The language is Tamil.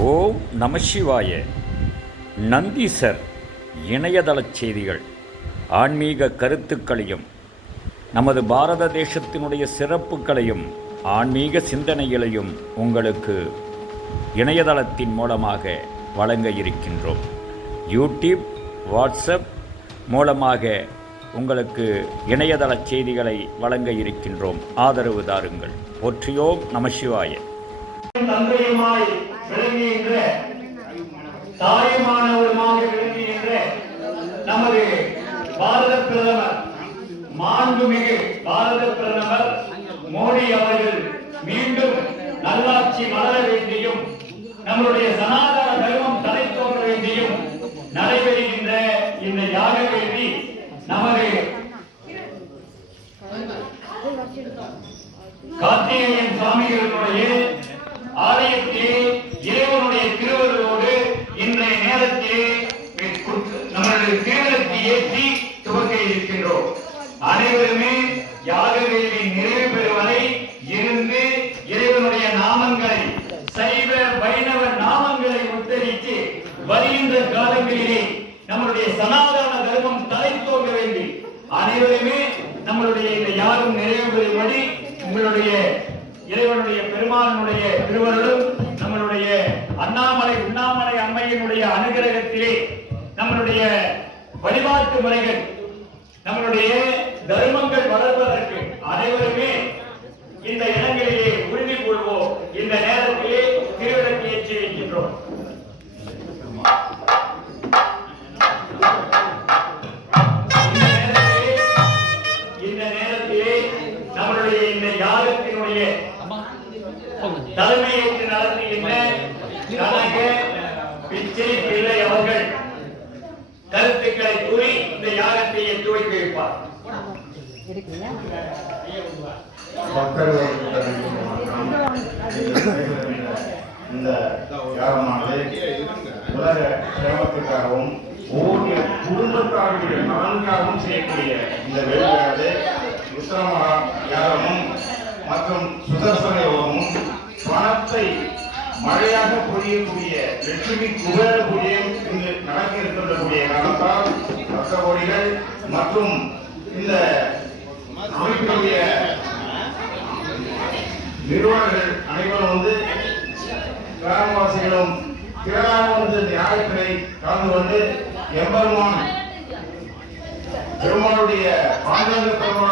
ஓம் நமசிவாய. நந்தீசர் இணையதளச் செய்திகள், ஆன்மீக கருத்துக்களையும் நமது பாரத தேசத்தினுடைய சிறப்புகளையும் ஆன்மீக சிந்தனைகளையும் உங்களுக்கு இணையதளத்தின் மூலமாக வழங்க இருக்கின்றோம். யூடியூப், வாட்ஸ்அப் மூலமாக உங்களுக்கு இணையதள செய்திகளை வழங்க இருக்கின்றோம். ஆதரவு தாருங்கள். போற்றியோம் நமசிவாய. தந்தையுமாய் விளங்குகின்ற, தாயுமானவருமாக விளங்குகின்ற நமது பாரத பிரதமர், மாண்புமிகு பாரத பிரதமர் மோடி அவர்கள் மீண்டும் நல்லாட்சி மலர வேண்டியும், நம்முடைய சனாதன தர்மம் தலை தோன்ற வேண்டியும் நடைபெறுகின்ற இந்த யாக வேண்டி நமது கார்த்திகேயன் சுவாமிகளுடைய ஆலயத்திலே இறைவனுடைய திருவருளோடு இன்றைய நேரத்திலே நம்மளுடைய திருவிழத்தை ஏற்றி துவக்க இருக்கின்றோம். அனைவருமே யாக வேள்வி நிறைவு பெறுவதை இருந்து இறைவனுடைய நாமங்களை, சைவ வைணவ நாமங்களை உத்தரித்து வருகின்ற காலங்களிலே நம்மளுடைய சனாதன தர்மம் தலை தோன்ற வேண்டி அனைவருமே நம்மளுடைய இந்த யாகம் நிறைவு பெறும்படி உங்களுடைய இறைவனுடைய பெருமானுடைய திருவருளும், நம்மளுடைய அண்ணாமலை உண்ணாமலை அம்மையினுடைய அனுகிரகத்திலே நம்மளுடைய வழிபாட்டு முறைகள், நம்மளுடைய தர்மங்கள் வளர்வதற்கு அனைவருமே இந்த இடங்களிலே உறுதி கூறுவோம். இந்த நேரத்திலே திருவிளக்கு ஏற்றி வைக்கின்றோம். இந்த நேரத்திலே நம்மளுடைய இந்த யாகத்தினுடைய தலைமையேற்று நடத்துகின்ற கனக பிச்சை பிள்ளை அவர்கள் கருத்துக்களை கூறி இந்த யாகத்தை துவக்கி வைப்பார். இந்த யாகமானது உலக சேவத்துக்காகவும் ஒவ்வொரு குடும்பத்தாருடைய நலனுக்காகவும் செய்யக்கூடிய இந்த வேலையானது உத்தரமா யாகமும் மற்றும் சுதர்சன யோகமும் பணத்தை மழையாக பொழியக்கூடிய லட்சுமி குபேர பூஜையும் இங்கு நடக்க இருக்கக்கூடிய காரணத்தால் பக்த கோடிகள் மற்றும் இந்த அமைப்பினுடைய நிறுவனங்கள் அனைவரும் கிராமவாசிகளும் திரளாக இந்த யாகத்தினை கலந்து கொண்டு எம்பெருமான் பெருமானுடைய பாண்டங்க பெருமான்